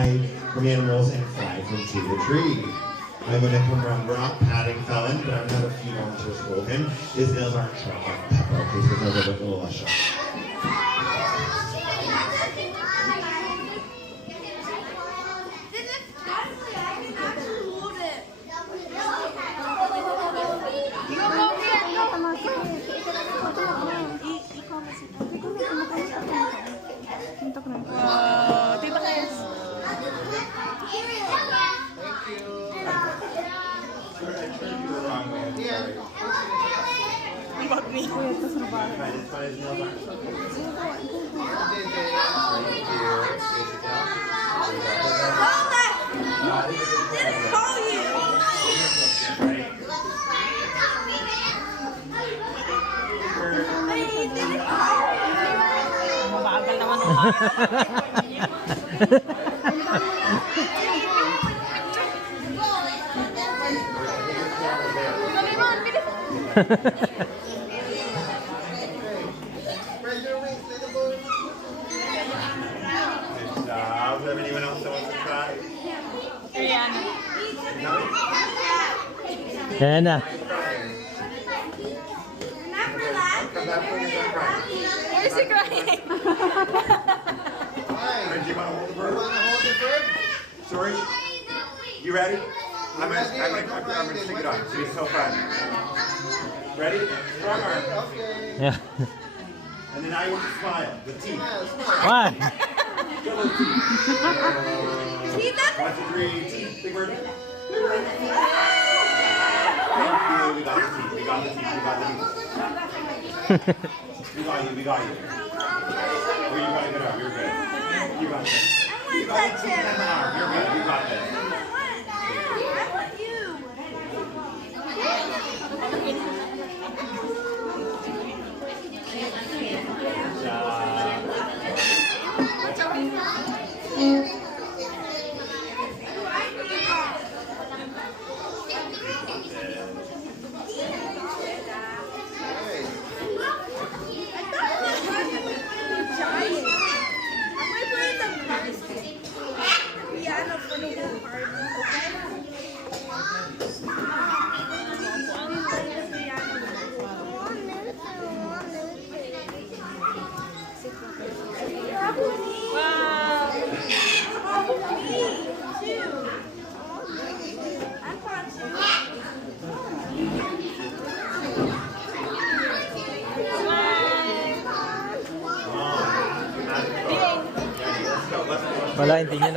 from animals and fly from tree to tree. I'm going to come around rock patting Felon, but I'm going to have a few volunteers hold him. His nails aren't sharp like Peppa, because his nails are a little less sharp. About me. Didn't call you. Mabagal naman ang Anyone else that wants to try? Rihanna. Ayan na. Come back when you're done crying. Why is he crying? Do you want to hold the bird? Sorry? You ready? I'm gonna stick it on. She's so fun. Ready? Strong arm. Yeah. And then I want to smile with teeth. Why? Show those teeth. 1, 2, 3. Teeth. Big bird. Big bird. Thank you. We got the teeth. We got the teeth. We got the teeth. We got you. We got you. Oh, you got a good arm. You're good. You got this. You got the teeth and the arm. You're good. You got this. Wala, hindi niya